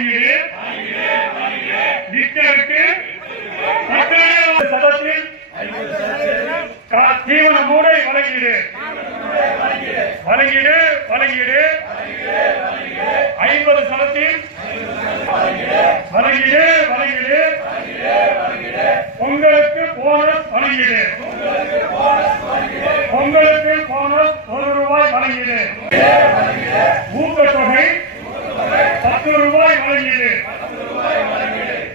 வழங்கிடு லிட்டருக்கு சதத்தில் தீவன மூடை வழங்கிடு வழங்கிடு வழங்கிடு 50 சதத்தில் வழங்கிடு வழங்கிடு உங்களுக்கு போனஸ் வழங்கிடு உங்களுக்கு போனஸ் ₹1 வழங்கிடு ஊக்கத்தொகை ₹10 வழங்கிடு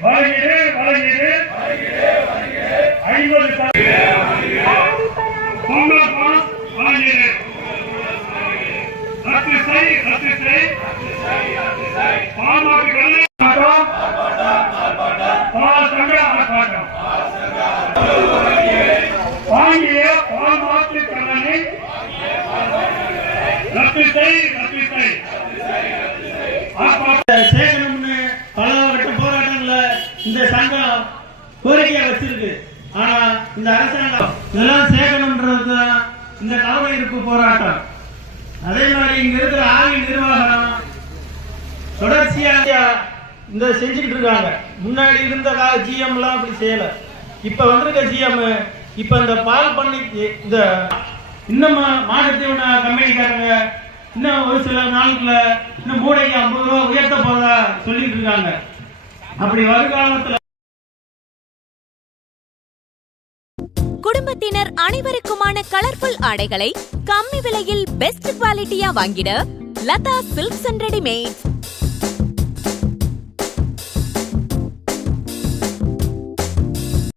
வழங்கிடு வழங்கிடு 50 பொங்கல் போனஸ் வழங்கிடு ரத்து செய் பால்மாட்டு கடலை பால் சங்க ஆர்ப்பாட்டம் வாங்கிய பால்மாட்டு கடனை ரத்து செய் சேர்க்கணும்னு பல கட்ட போராட்டங்கள்ல இந்த சங்கம் கோரிக்கையை வச்சிருக்கு. ஆனா இந்த அரசாங்கம் இதெல்லாம் சேர்க்கணும்ன்றது இந்த கவலை இருப்பு போராட்டம். அதே மாதிரி இங்க இருக்கிற ஆய்வு நிர்வாகம் தொடர்ச்சியா இந்த செஞ்சுக்கிட்டு இருக்காங்க. முன்னாடி இருந்த ஜிஎம் எல்லாம் அப்படி செய்யல. இப்ப வந்திருக்க ஜிஎம் இப்ப இந்த பால் பண்ணி இந்த இன்னும் மாட்டுத்தீவன கம்பெனிக்காரங்க இன்னும் ஒரு சில நாளுக்குள்ள இன்னும் மூடைக்கு ₹50 உயர்த்த போறதா சொல்லிட்டு இருக்காங்க. அப்படி வருகாலத்துல குடும்பத்தினர் அனைவருக்குமான கலர்ஃபுல் ஆடைகளை கம்மி விலையில் பெஸ்ட் குவாலிட்டியா வாங்கிட லதா சில்க்ஸ் அண்ட் ரெடிமேட்.